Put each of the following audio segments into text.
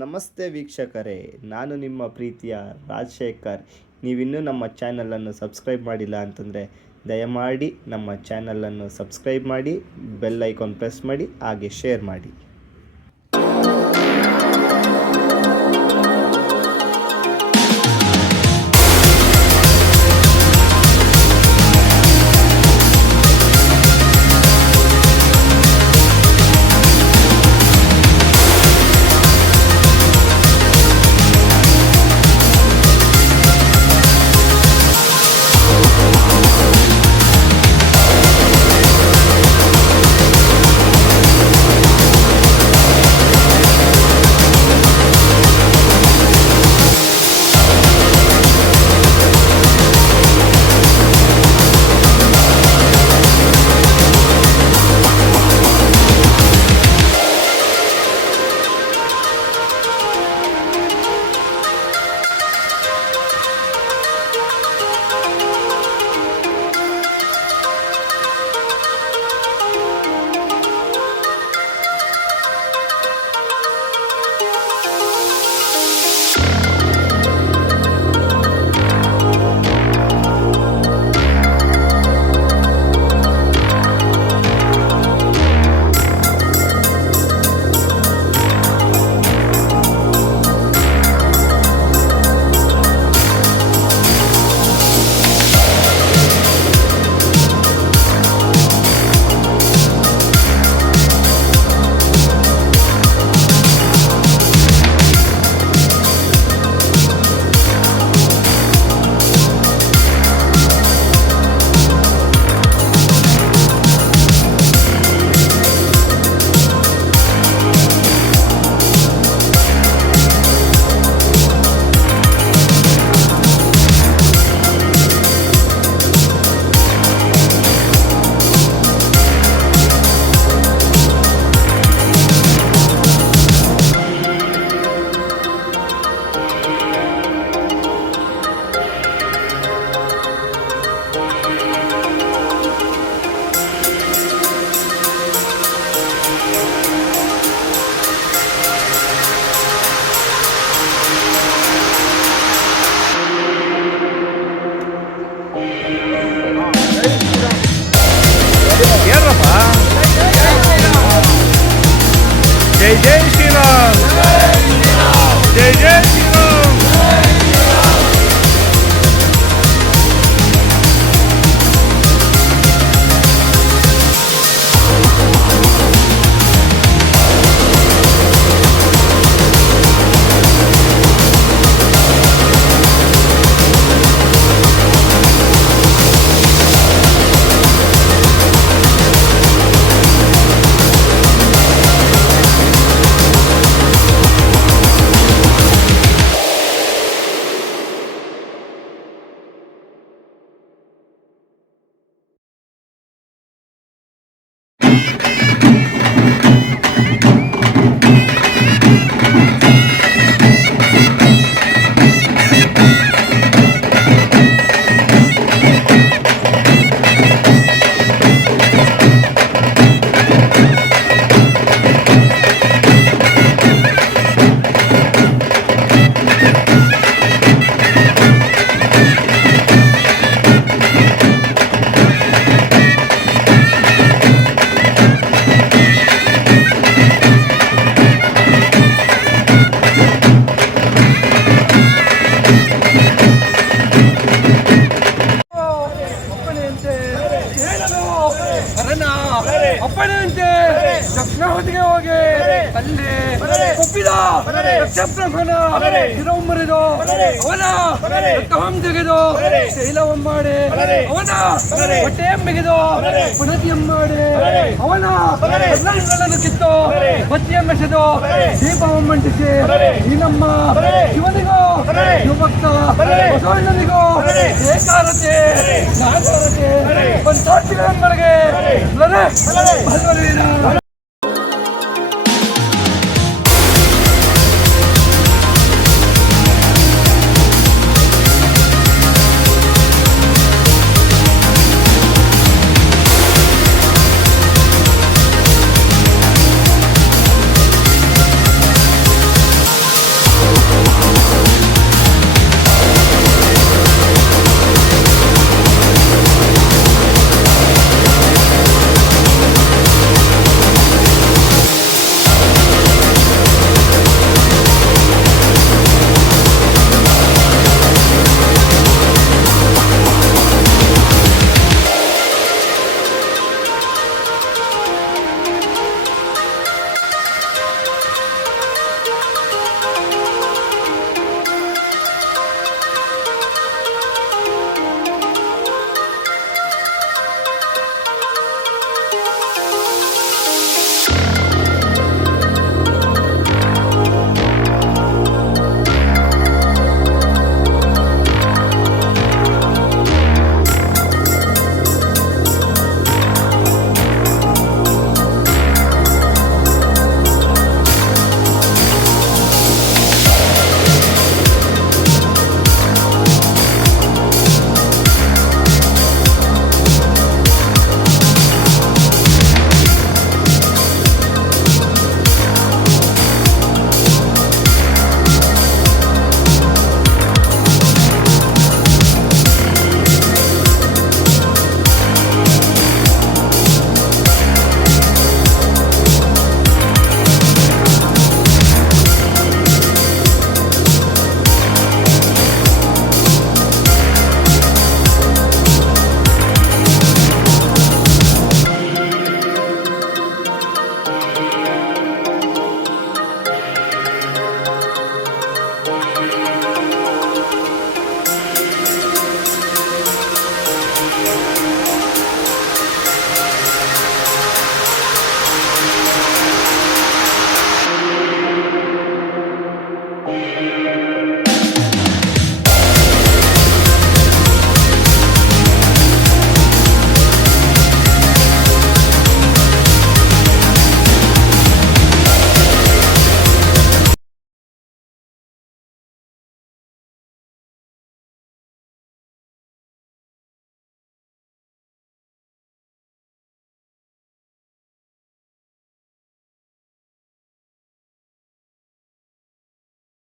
ನಮಸ್ತೆ ವೀಕ್ಷಕರೇ, ನಾನು ನಿಮ್ಮ ಪ್ರೀತಿಯ ರಾಜಶೇಖರ್. ನೀವಿನ್ನೂ ನಮ್ಮ ಚಾನಲನ್ನು ಸಬ್ಸ್ಕ್ರೈಬ್ ಮಾಡಿಲ್ಲ ಅಂತಂದರೆ ದಯಮಾಡಿ ನಮ್ಮ ಚಾನಲನ್ನು ಸಬ್ಸ್ಕ್ರೈಬ್ ಮಾಡಿ, ಬೆಲ್ ಐಕಾನ್ ಪ್ರೆಸ್ ಮಾಡಿ, ಹಾಗೆ ಶೇರ್ ಮಾಡಿ. जय जय श्री राम, जय जय श्री राम. ಅಪ್ಪನಂತೆ ದಕ್ಷಿಣ ಹೊತ್ತಿಗೆ ಹೋಗಿ ಅಲ್ಲಿ ಒಪ್ಪಿದ ಬ್ರಹ್ಮನ ಶಿರವು ಮುರಿದು ಅವನ ರಕ್ತವಂ ತೆಗೆದು ಶೈಲವಂ ಮಾಡಿ ಅವನ ಹೊಟ್ಟೆಯಂ ಬಿಗಿದು ಪುನತಿಯಂ ಮಾಡಿ ಅವನ ಕಲ್ಲನ್ನು ಕಿತ್ತು ಬತ್ತಿಯಂ ಬೆಸೆದು ದೀಪವಂ ಮಂಟಿಸಿ ಈ ನಮ್ಮ ಶಿವನಿಗೂ ಶಿವಭಕ್ತ ಬಸವಣ್ಣನಿಗೂ ಏಕಾರತೆ ನಾಗಾರತೆ ಪಂಚಾಕ್ಷರಗಳಿಗೆ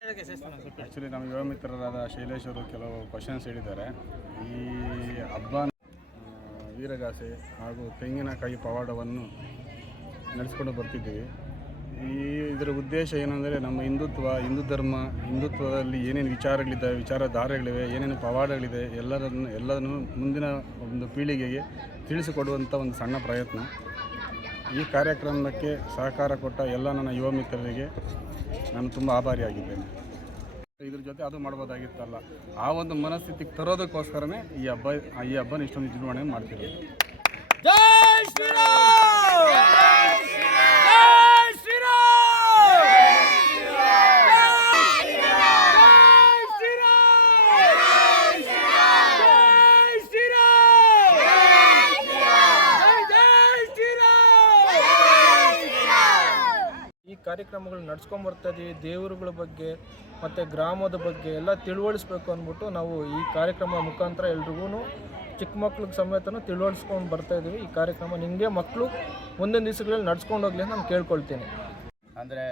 ಆ್ಯಕ್ಚುಲಿ ನಮ್ಮ ಯುವ ಮಿತ್ರರಾದ ಶೈಲೇಶ್ ಅವರು ಕೆಲವು ಕ್ವಶನ್ಸ್ ಹೇಳಿದ್ದಾರೆ. ಈ ಹಬ್ಬ ವೀರಗಾಸೆ ಹಾಗೂ ತೆಂಗಿನಕಾಯಿ ಪವಾಡವನ್ನು ನಡೆಸ್ಕೊಂಡು ಬರ್ತಿದ್ದೀವಿ. ಇದರ ಉದ್ದೇಶ ಏನಂದರೆ ನಮ್ಮ ಹಿಂದೂ ಧರ್ಮ, ಹಿಂದುತ್ವದಲ್ಲಿ ಏನೇನು ವಿಚಾರಗಳಿದ್ದಾವೆ, ವಿಚಾರಧಾರೆಗಳಿವೆ, ಏನೇನು ಪವಾಡಗಳಿದೆ ಎಲ್ಲದನ್ನು ಮುಂದಿನ ಒಂದು ಪೀಳಿಗೆಗೆ ತಿಳಿಸಿಕೊಡುವಂಥ ಒಂದು ಸಣ್ಣ ಪ್ರಯತ್ನ. ಈ ಕಾರ್ಯಕ್ರಮಕ್ಕೆ ಸಹಕಾರ ಕೊಟ್ಟ ಎಲ್ಲ ನನ್ನ ಯುವ ಮಿತ್ರರಿಗೆ ನಾನು ತುಂಬ ಆಭಾರಿಯಾಗಿದ್ದೇನೆ. ಇದ್ರ ಜೊತೆ ಅದು ಮಾಡ್ಬೋದಾಗಿತ್ತಲ್ಲ, ಆ ಒಂದು ಮನಸ್ಥಿತಿಗೆ ತರೋದಕ್ಕೋಸ್ಕರನೇ ಈ ಹಬ್ಬನ ಇಷ್ಟೊಂದು ವಿಜೃಂಭಣೆ ಮಾಡ್ತೀವಿ. ಈ ಕಾರ್ಯಕ್ರಮಗಳು ನಡ್ಸ್ಕೊಂಬರ್ತಾ ಇದ್ದೀವಿ. ದೇವರುಗಳ ಬಗ್ಗೆ ಮತ್ತು ಗ್ರಾಮದ ಬಗ್ಗೆ ಎಲ್ಲ ತಿಳುವಳಿಸ್ಬೇಕು ಅಂದ್ಬಿಟ್ಟು ನಾವು ಈ ಕಾರ್ಯಕ್ರಮ ಮುಖಾಂತರ ಎಲ್ರಿಗೂ ಚಿಕ್ಕ ಮಕ್ಳಿಗೆ ಸಮೇತನೂ ತಿಳುವಳಿಸ್ಕೊಂಡು ಬರ್ತಾಯಿದ್ದೀವಿ. ಈ ಕಾರ್ಯಕ್ರಮ ನಿಮಗೆ ಮಕ್ಕಳು ಮುಂದಿನ ದಿವಸಗಳಲ್ಲಿ ನಡ್ಸ್ಕೊಂಡು ಹೋಗಲಿ ಅಂತ ನಾನು ಕೇಳ್ಕೊಳ್ತೀನಿ. ಅಂದರೆ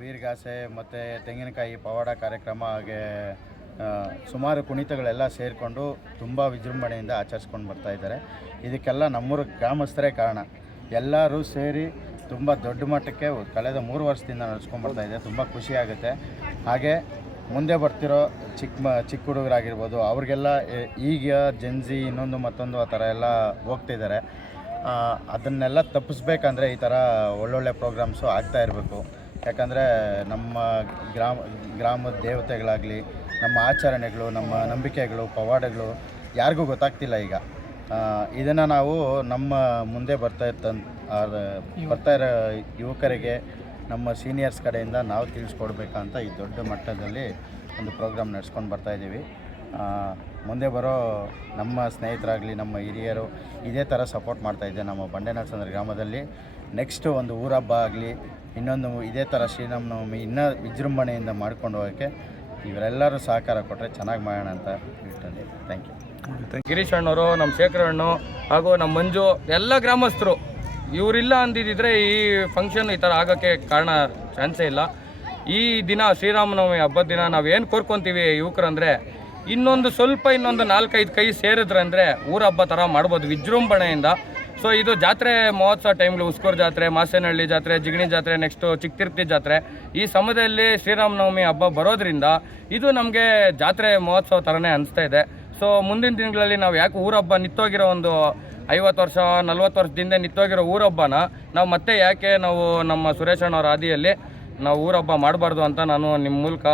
ವೀರಗಾಸೆ ಮತ್ತು ತೆಂಗಿನಕಾಯಿ ಪವಾಡ ಕಾರ್ಯಕ್ರಮ ಹಾಗೆ ಸುಮಾರು ಕುಣಿತಗಳೆಲ್ಲ ಸೇರಿಕೊಂಡು ತುಂಬ ವಿಜೃಂಭಣೆಯಿಂದ ಆಚರಿಸ್ಕೊಂಡು ಬರ್ತಾಯಿದ್ದಾರೆ. ಇದಕ್ಕೆಲ್ಲ ನಮ್ಮೂರ ಗ್ರಾಮಸ್ಥರೇ ಕಾರಣ. ಎಲ್ಲರೂ ಸೇರಿ ತುಂಬ ದೊಡ್ಡ ಮಟ್ಟಕ್ಕೆ ಕಳೆದ 3 ವರ್ಷದಿಂದ ನಡೆಸ್ಕೊಂಡ್ಬರ್ತಾಯಿದೆ. ತುಂಬ ಖುಷಿಯಾಗುತ್ತೆ. ಹಾಗೆ ಮುಂದೆ ಬರ್ತಿರೋ ಚಿಕ್ಕ ಹುಡುಗರಾಗಿರ್ಬೋದು, ಅವ್ರಿಗೆಲ್ಲ ಈಗ ಜೆನ್ಜಿ ಇನ್ನೊಂದು ಮತ್ತೊಂದು ಆ ಥರ ಎಲ್ಲ ಹೋಗ್ತಿದ್ದಾರೆ. ಅದನ್ನೆಲ್ಲ ತಪ್ಪಿಸ್ಬೇಕಂದ್ರೆ ಈ ಥರ ಒಳ್ಳೊಳ್ಳೆ ಪ್ರೋಗ್ರಾಮ್ಸು ಆಗ್ತಾ ಇರಬೇಕು. ಯಾಕಂದರೆ ನಮ್ಮ ಗ್ರಾಮದ ದೇವತೆಗಳಾಗಲಿ, ನಮ್ಮ ಆಚರಣೆಗಳು, ನಮ್ಮ ನಂಬಿಕೆಗಳು, ಪವಾಡಗಳು ಯಾರಿಗೂ ಗೊತ್ತಾಗ್ತಿಲ್ಲ ಈಗ. ಇದನ್ನು ನಾವು ನಮ್ಮ ಮುಂದೆ ಬರ್ತಾ ಇರೋ ಯುವಕರಿಗೆ ನಮ್ಮ ಸೀನಿಯರ್ಸ್ ಕಡೆಯಿಂದ ನಾವು ತಿಳಿಸ್ಕೊಡ್ಬೇಕಂತ ಈ ದೊಡ್ಡ ಮಟ್ಟದಲ್ಲಿ ಒಂದು ಪ್ರೋಗ್ರಾಮ್ ನಡೆಸ್ಕೊಂಡು ಬರ್ತಾಯಿದ್ದೀವಿ. ಮುಂದೆ ಬರೋ ನಮ್ಮ ಸ್ನೇಹಿತರಾಗಲಿ, ನಮ್ಮ ಹಿರಿಯರು ಇದೇ ಥರ ಸಪೋರ್ಟ್ ಮಾಡ್ತಾಯಿದ್ದೆ. ನಮ್ಮ ಬಂಡೆನರಸಂದ್ರ ಗ್ರಾಮದಲ್ಲಿ ನೆಕ್ಸ್ಟು ಒಂದು ಊರಹಬ್ಬ ಆಗಲಿ, ಇನ್ನೊಂದು ಇದೇ ಥರ ಶ್ರೀರಾಮನವಮಿ ಇನ್ನೂ ವಿಜೃಂಭಣೆಯಿಂದ ಮಾಡ್ಕೊಂಡು ಹೋಗೋಕ್ಕೆ ಇವರೆಲ್ಲರೂ ಸಹಕಾರ ಕೊಟ್ಟರೆ ಚೆನ್ನಾಗಿ ಮಾಡೋಣ ಅಂತ ಹೇಳ್ತೀನಿ. Thank you. ಗಿರೀಶ್ ಅಣ್ಣವರು, ನಮ್ಮ ಶೇಖರ ಅಣ್ಣು ಹಾಗೂ ನಮ್ಮ ಮಂಜು ಎಲ್ಲ ಗ್ರಾಮಸ್ಥರು ಇವರಿಲ್ಲ ಅಂದಿದ್ದರೆ ಈ ಫಂಕ್ಷನ್ ಈ ಥರ ಆಗೋಕ್ಕೆ ಕಾರಣ ಚಾನ್ಸೇ ಇಲ್ಲ. ಈ ದಿನ ಶ್ರೀರಾಮನವಮಿ ಹಬ್ಬದ ದಿನ ನಾವೇನು ಕೋರ್ಕೊತೀವಿ ಯುವಕರಂದರೆ, ಇನ್ನೊಂದು 4-5 ಕೈ ಸೇರಿದ್ರಂದರೆ ಊರ ಹಬ್ಬ ಥರ ಮಾಡ್ಬೋದು ವಿಜೃಂಭಣೆಯಿಂದ. ಸೊ ಇದು ಜಾತ್ರೆ ಮಹೋತ್ಸವ ಟೈಮ್ಲಿ ಉಸ್ಕೂರು ಜಾತ್ರೆ, ಮಾಸೇನಹಳ್ಳಿ ಜಾತ್ರೆ, ಜಿಗಣಿ ಜಾತ್ರೆ, ನೆಕ್ಸ್ಟು ಚಿಕ್ಕತಿರ್ತಿ ಜಾತ್ರೆ, ಈ ಸಮಯದಲ್ಲಿ ಶ್ರೀರಾಮನವಮಿ ಹಬ್ಬ ಬರೋದ್ರಿಂದ ಇದು ನಮಗೆ ಜಾತ್ರೆ ಮಹೋತ್ಸವ ಥರನೇ ಅನಿಸ್ತಾ ಇದೆ. ಸೊ ಮುಂದಿನ ದಿನಗಳಲ್ಲಿ ನಾವು ಯಾಕೆ ಊರ ಹಬ್ಬ ನಿಂತೋಗಿರೋ ಒಂದು 50 ವರ್ಷ 40 ವರ್ಷದಿಂದ ನಿಂತೋಗಿರೋ ಊರ ಹಬ್ಬನ ನಾವು ಮತ್ತೆ ಯಾಕೆ ನಾವು ನಮ್ಮ ಸುರೇಶ್ ಅಣ್ಣವ್ರ ಹಾದಿಯಲ್ಲಿ ನಾವು ಊರ ಹಬ್ಬ ಮಾಡಬಾರ್ದು ಅಂತ ನಾನು ನಿಮ್ಮ ಮೂಲಕ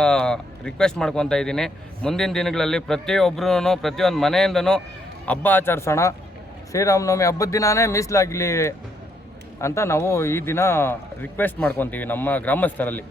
ರಿಕ್ವೆಸ್ಟ್ ಮಾಡ್ಕೊತಾ ಇದ್ದೀನಿ. ಮುಂದಿನ ದಿನಗಳಲ್ಲಿ ಪ್ರತಿಯೊಬ್ಬರೂ ಪ್ರತಿಯೊಂದು ಮನೆಯಿಂದನೂ ಹಬ್ಬ ಆಚರಿಸೋಣ. ಶ್ರೀರಾಮನವಮಿ ಹಬ್ಬದ ದಿನವೇ ಮೀಸಲಾಗಲಿ ಅಂತ ನಾವು ಈ ದಿನ ರಿಕ್ವೆಸ್ಟ್ ಮಾಡ್ಕೊತೀವಿ ನಮ್ಮ ಗ್ರಾಮಸ್ಥರಲ್ಲಿ.